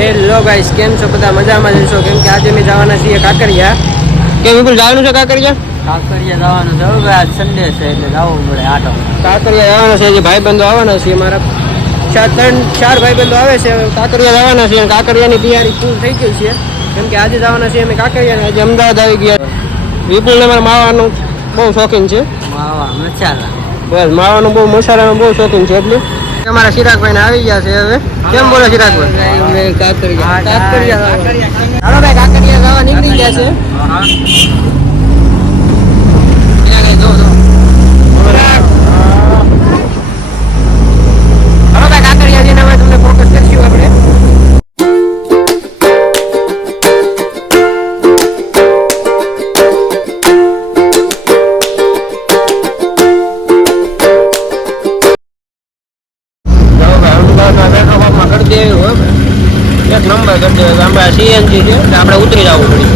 Hello guys, કેમ છો બધા? મજામાં જશો? કેમ કે આજે અમે જવાના છીએ કાંકરિયા. કેમ વિપુલ જવાનું છે કાંકરિયા? કાંકરિયા જવાનું છે. હવે આજ સન્ડે છે એટલે જવું પડે આટો. કાંકરિયા જવાના છે. જે ભાઈબંધો આવવાના છે મારા, ચાર ભાઈબંધો આવે છે. કાંકરિયા જવાના છે. કાંકરિયાની તૈયારી ફૂલ થઈ ગઈ છે. કેમ કે આજે જવાના છે અમે કાંકરિયા. આજે અમદાવાદ આવી ગયા. વિપુલને મારા માવાનું બહુ શોખીન છે. માવા મસાલા, બસ માવાનું બહુ મસાલાનો બહુ શોખીન છે. એટલે અમારા ચિરાગભાઈ ને આવી ગયા છે. હવે કેમ બોલો ચિરાગભાઈ? કાંકરિયા હાલો ભાઈ, કાંકરિયા જવા નીકળી ગયા છે. હાલો ભાઈ, કાંકરિયા જઈને હવે તમને ફોકસ કરશું આપણે. એક નંબર કરી દે. આપણે સીએનજી છે એટલે આપણે ઉતરી જવું પડે.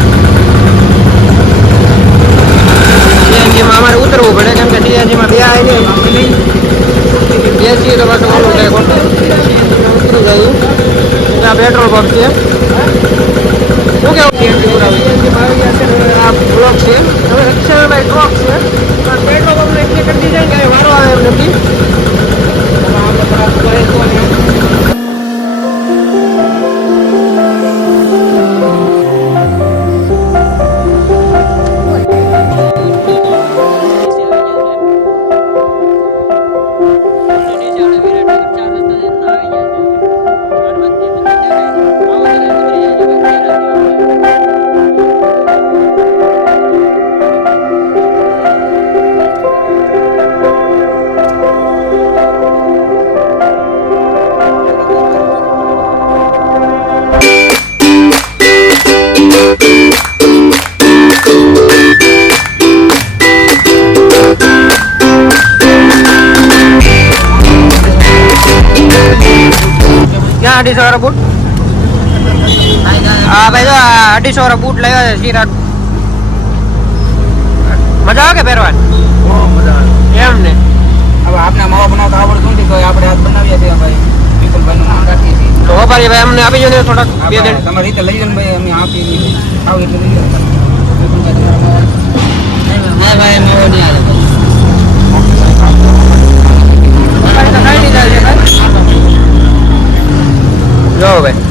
સીએનજીમાં અમારે ઉતરવું પડે કેમ કે સીએનજીમાં બે આવી એસી તો પાછું ઓલું થાય. ઉતરી જવું ત્યાં પેટ્રોલ પંપ છે. શું કેવું સીએનજીમાં આવી ગયા છે. આ બ્લોક છે. હવે રક્ષાભાઈ ટ્રોક છે. પેટ્રોલ પંપને એટલે કરી દીધા કે વારો આવે એમ નથી. ક્યાં 250 વાળા બૂટ? હા ભાઈ, જો 250 વાળા બૂટ લાવ્યા છે ચિરાગ. મજા આવે કે પહેરવાની? મજા આવે એમ ને. હવે આપણે માવા બનાવતા આવડતું નથી તો આપણે હાથ બનાવીએ છીએ ભાઈ. વિપુલભાઈનું નામ રાખીએ છીએ. તો ભાઈ અમને આપી જો ને થોડાક બે દિન. તમારી રીતે લઈ જઈને ભાઈ અમે આપી આવ એટલે લઈ જાય. ના ભાઈ માવો નહીં આવે. જો ભાઈ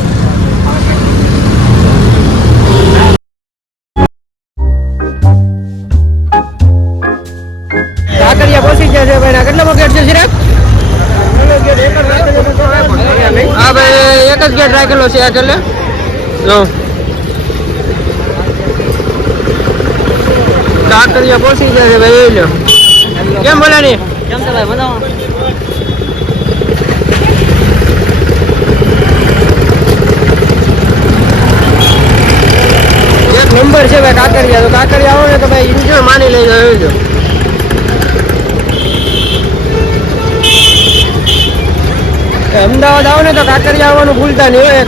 કાંકરિયા પહોંચી ગયા છે ભાઈ. કેટલામો ગેટ છે ચિરાગ? હા ભાઈ, એક જ ગેટ રાખેલો છે આ છેલ્લે. જો કાંકરિયા પહોંચી ગયા છે ભાઈ. લો કેમ બોલ્યા નહીં? કેમ છે ભાઈ? મજામાં? એક નંબર છે ભાઈ કાંકરિયા. તો કાંકરિયા આવો ને તો ભાઈ એન્જોય માની લઈ જાવ. અમદાવાદ આવો ને તો કાંકરિયા આવવાનું ભૂલતા નહીં હોય.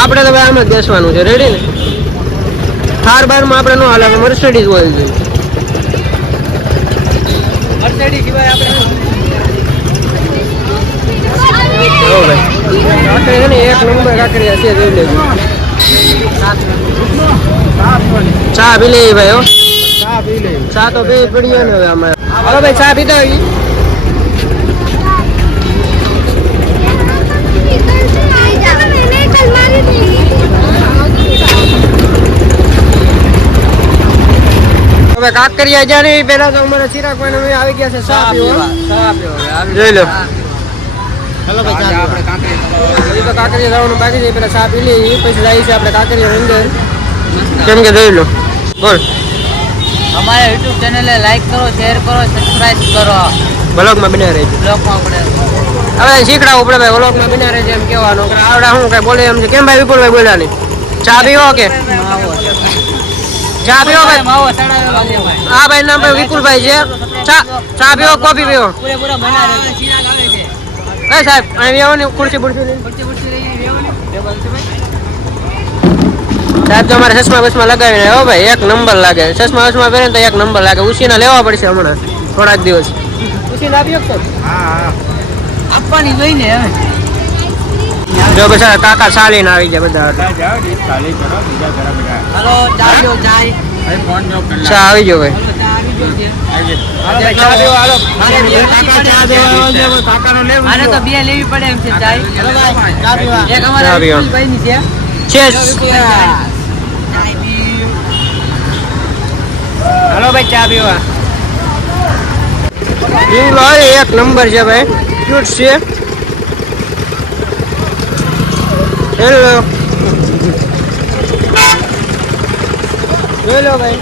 આપણે તો ભાઈ આમ જ બેસવાનું છે. રેડી ને? થાર બારમાં આપણે ન હાલે, મર્સિડીઝ હોય છે. મર્સિડીઝ સિવાય આપણે એક નંબર કાંકરિયા છે. જોઈ લેજો. ચા પી લઈએ ભાઈ. હો ચા તો બે પડી ને હવે અમારે. હાલો ભાઈ, ચા પીતા હોય. હવે કાંકરિયા જ્યાં નહીં પેલા તો અમારા ચિરાગભાઈ આવી ગયા છે ચા પીવા. જોઈ લો. ચલો ભાઈ આપણે કાંકરિયા જવાનું બાકી છે. પેલા ચા પી લઈએ પછી જઈએ છીએ આપણે કાંકરિયા અંદર. કેમ કે જોઈ લો. બોલ. અમારા યુટ્યુબ ચેનલને લાઈક કરો, શેર કરો, સબસ્ક્રાઇબ કરો. બ્લોગમાં બન્યા રહેજો. બ્લોગમાં આપણે હવે શીખડાવું પડે ભાઈ. બ્લોગમાં બન્યા રહેજો એમ કહેવાનું. આવડા શું કઈ બોલે એમ છે. કેમ ભાઈ વિપુલભાઈ બોલ્યા નહીં? ચા પીવો કે ચા પીવો ભાઈ? માવો ચડાવેલો છે ભાઈ. હા ભાઈ, નામ ભાઈ વિપુલભાઈ છે. ચા પીવો કોફી પીવો? પૂરેપૂરા બનાવે છે. ચિરાગ આવે છે. એ સાહેબ અહીં આવો ને. ખુરશી બુરશી લઈને. ખુરશી લઈને બેહો ને. ટેબલ છે ભાઈ. સાહેબ તો અમારે ચશ્મા બસમાં લગાવીને હો ભાઈ એક નંબર લાગે. ચશ્મા બસમાં પહેરે તો એક નંબર લાગે. ઉછીના લેવા પડશે હમણાં થોડાક દિવસ. ઉછીના આપી શકશો? હા આપવાની જોઈને હવે. જો પછી કાકા ચાલીને આવી ગયા બધા. હાલો ચા લ્યો ચાય. ચા આવી ગયો ભાઈ. આને તો બે લેવી પડે એમ છે ચાય. એક અમારા ભાઈની છે. ચેસ. હાલો ભાઈ ચા પીવા. એક નંબર છે ભાઈ. ક્યુટ છે. હેલો. હેલો ભાઈ.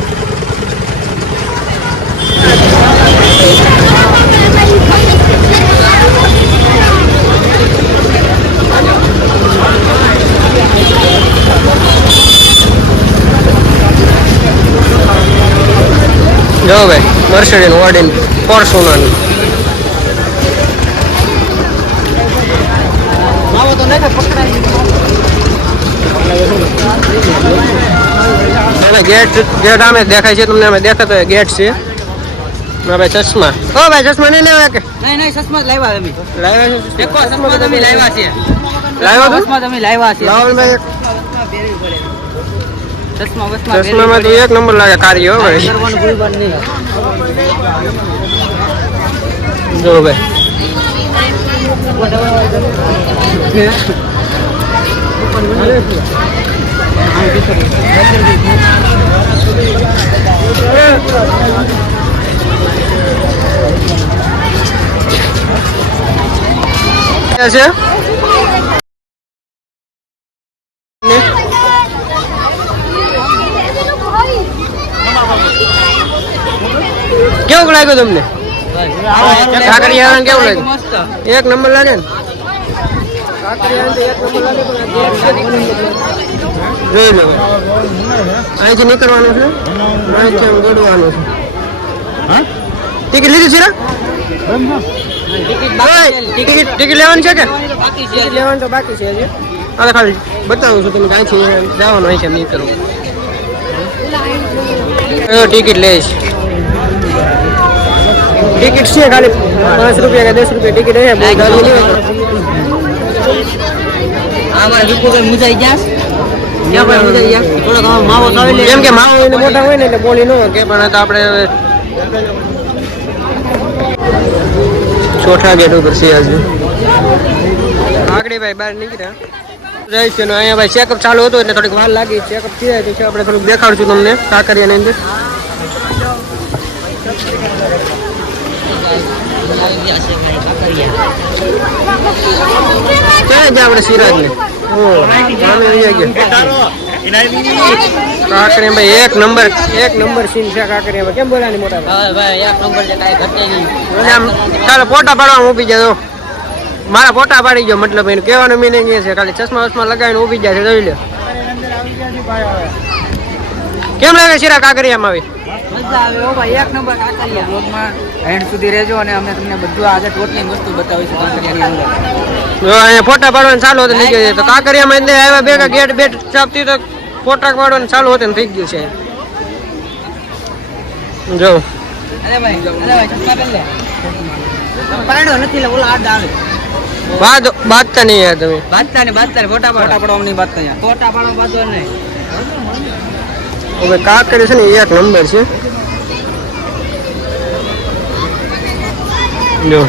જો ભાઈ મર્સિડીઝ ઓડીન ફોર્ચ્યુનર. ગેટ અમે દેખાય છે તમને. અમે દેખાતો ગેટ છે. ભાઈ ચશ્મા. ઓ ભાઈ ચશ્મા નહીં લેવા કે? નહીં ચશ્મા જ લાવ્યા અમે. લાવ્યા છે? દેખો ચશ્મા તમે લાવ્યા છે. લાવ્યા તો? ચશ્મા તમે લાવ્યા છે. લાવો ભાઈ એક. ચશ્મામાં તો એક નંબર લાગે કાર્ય હો ભાઈ. કરવાનું ભૂલવાનું નહીં. જો ભાઈ છે. કેવું લાગ્યું તમને? કાકરિયા કેવું લાગ્યું? એક નંબર લાગે ને? જોઈ લો અહીંથી નીકળવાનું છે. અહીંથી આમ દોડવાનું છે. ટિકિટ લીધી છે? ટિકિટ લેવાની છે કે? લેવાનું તો બાકી છે હજી. હા ખાલી બતાવું છું તમે અહીંથી જવાનું અહીં છે નીકળવું. ટિકિટ લઈશ. ટિકિટ છે ખાલી 5 રૂપિયા કે 10 રૂપિયા ટિકિટ છે. બહુ દારૂ નહીં. કેમ કે માવો એને મોટા હોય ને એટલે બોલી ન કે પણ આપણે ચોથા ગેટ ઉપર છે આજે. આગળ ભાઈ બહાર નીકળ્યા જાય છે. અહીંયા ભાઈ ચેકઅપ ચાલુ હતું એટલે થોડીક વાર લાગી. ચેકઅપ થયા પછી આપણે થોડુંક દેખાડશું તમને કાંકરિયાની અંદર. આપણે સિરાજ ને કાંકરિયા ભાઈ એક નંબર સીન છે કાંકરિયામાં. કેમ બોલાની મોટા ચાલો ફોટા પાડવા ઊભી જાય. મારા ફોટા પાડી ગયો મતલબ એનું કહેવાનું મીનિંગ એ છે ખાલી ચશ્મા વસમાં લગાવીને ઊભી જાય છે. જોઈ લો કેમ લાગે શિરા કાંકરિયામાં આવી? મજા આવે ઓ ભાઈ એક નંબર કાંકરિયા. વ્લોગમાં એન્ડ સુધી રહેજો અને અમે તમને બધું આજે ટોટલી વસ્તુ બતાવીશું કાંકરિયાની અંદર. જો અહીંયા ફોટા પાડવાનું ચાલુ હતું થઈ ગયું છે. તો કાંકરિયામાં અંદર આવ્યા ભેગા ગેટ બેટ ચાપતી તો ફોટા પાડવાનું ચાલુ હતું થઈ ગયું છે. જો અરે ભાઈ ચશ્મા પહેર લે. પાડો નથી લે ઓલા આડ આવે. બાદતા નહીં યાર તમે. બાદતા ને ફોટા પાડવા નહીં બાદતા યાર. ફોટા પાડવા બાદો નહીં. હવે કાંકરિયા છે ને એક નંબર છે. જો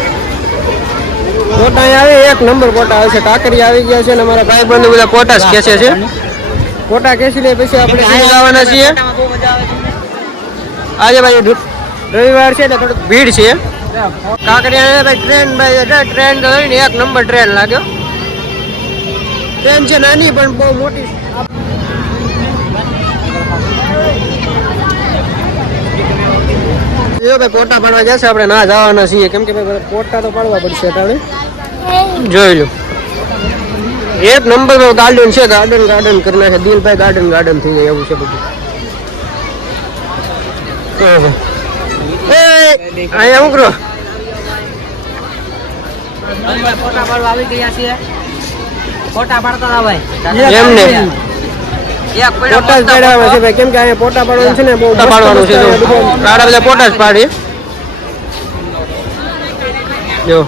ફોટા આવે એક નંબર ફોટા આવે છે. કાંકરિયા આવી ગયા છે ને અમારા ભાઈ બંધ બધા ફોટા ખેંચે છે. ફોટા ખેંચી લે પછી આપણે આવવાના છીએ. આજે ભાઈ રવિવાર છે એટલે થોડીક ભીડ છે. કાંકરિયા ભાઈ ટ્રેન તો ને એક નંબર ટ્રેન લાગ્યો. ટ્રેન છે નાની પણ બહુ મોટી. ભાઈ ફોટા પાડવા જશે આપણે ના જવાના છીએ કેમ કે ભાઈ ફોટા તો પાડવા પડશે. આપણે જોઈ લો એક નંબર ગાર્ડન છે. ગાર્ડન કરી નાખે. દિલભાઈ ગાર્ડન થઈ જાય એવું છે બધું. અહીંયા ઉકરો ફોટા પાડવા આવી ગયા છીએ. ફોટા પાડતા હતા ભાઈ. એમને એક પડ્યો પોટા જ પાડવા છે ભાઈ, કેમ કે અહીંયા પોટા પાડવાનું છે ને બહુ પાડવાનું છે. આડા બધા પોટા જ પાડી જો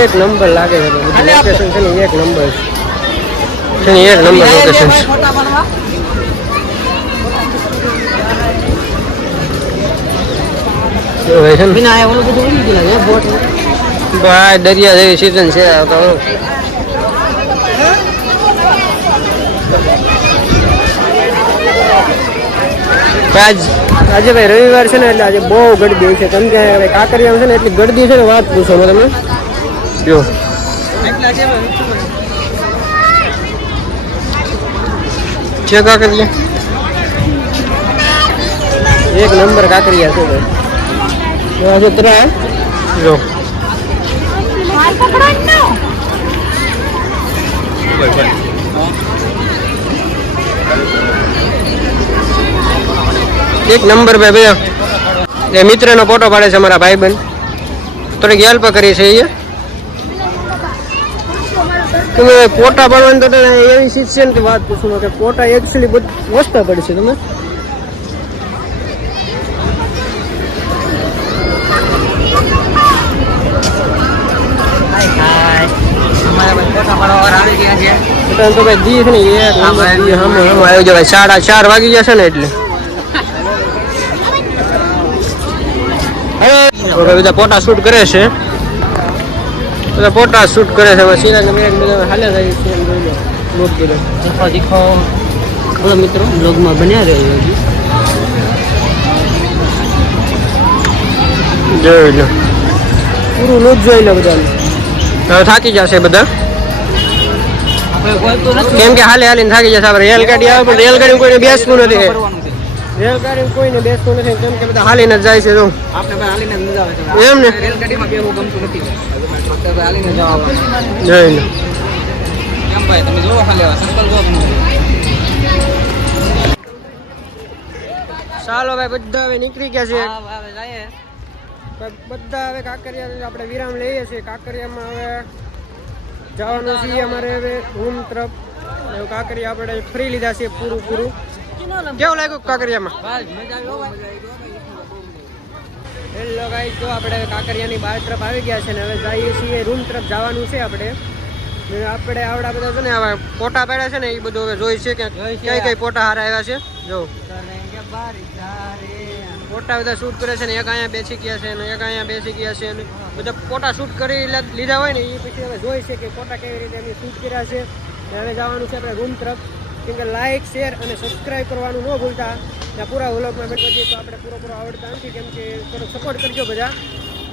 એક નંબર લાગે છે લોકેશન છે ને એક નંબર છે ને એક નંબર લોકેશન છે. ભાઈ દરિયા જેવી સીઝન છે આ તો. આજે ભાઈ રવિવાર છે ને એટલે આજે બહુ ગળદી છે, કેમ કે કાંકરિયામાં છે ને એટલી ગળદી છે ને વાત પૂછો તમે જો. છે કાંકરિયા એક નંબર કાંકરિયા છે ભાઈ. આજે ત્રણ જો એક નંબર ભાઈ ભૈયા. એ મિત્રનો ફોટો પાડે છે અમારા ભાઈબંધ, થોડીક હેલ્પ કરી છે એ. તમે ફોટા પાડવાની તો એવી ચીજ છે ને કે વાત પૂછું કે ફોટા એકચ્યુઅલી બધું વસ્તા પડશે તમે. તો ભાઈ દી છે ને એક આવી જાય 4:30 વાગી જશે ને એટલે બધા ફોટા શૂટ કરે છે, બધા ફોટા શૂટ કરે છે. હાલે બોલો મિત્રો બ્લોગમાં બન્યા રહ્યો જોઈ લો, પૂરું લોટ જોઈ લો બધા. હવે થાકી જશે બધા, કેમ કે હાલે હાલીને થાકી જશે. આપણે રેલગાડી આવે પણ રેલગાડી કોઈને બેસવું નથી, રેલગાડી કોઈને બેસતું નથી, કેમ કે બધા હાલીને જ જાય છે. તો આપણે હાલીને જ મજા આવે છે એમ ને, રેલગાડીમાં બેવું ગમતું નથી, હાલીને જવાનું જોઈ લો. કેમ ભાઈ તમે જોવો ખાલી સંકલ્પ જો. ચાલો ભાઈ બધા હવે નીકળી ગયા છે, બધા હવે કાંકરિયા આપણે વિરામ લઈએ છીએ. કાંકરિયામાં હવે જવાનું છે અમારે હવે રૂમ તરફ. કાંકરિયા આપણે ફ્રી લીધા છે પૂરું. કેવું લાગ્યું કાંકરિયામાં? હેલો ગાઈસ, જો આપણે કાંકરિયાની બહાર તરફ આવી ગયા છે ને હવે જઈએ છીએ રૂમ તરફ જવાનું છે. આપણે આવડા બધા છે ને હવે ફોટા પાડ્યા છે ને એ બધું હવે જોઈ છે કે કઈ ફોટા હારા આવ્યા છે. જો ફોટા બધા શૂટ કરે છે ને એક અહીંયા બેસી ગયા છે ને એક અહીંયા બેસી ગયા છે ને બધા ફોટા શૂટ કરી લીધા હોય ને એ પછી હવે જોઈ છે કે ફોટા કેવી રીતે એમની શૂટ કર્યા છે. હવે જવાનું છે આપણે રૂમ તરફ, કેમ કે લાઇક શેર અને સબસ્ક્રાઈબ કરવાનું ન ભૂલતા. પૂરા વ્લોગમાં બેઠો જઈએ તો આપણે પૂરો આવડતા નથી, કેમ કે થોડોક સપોર્ટ કરજો બધા.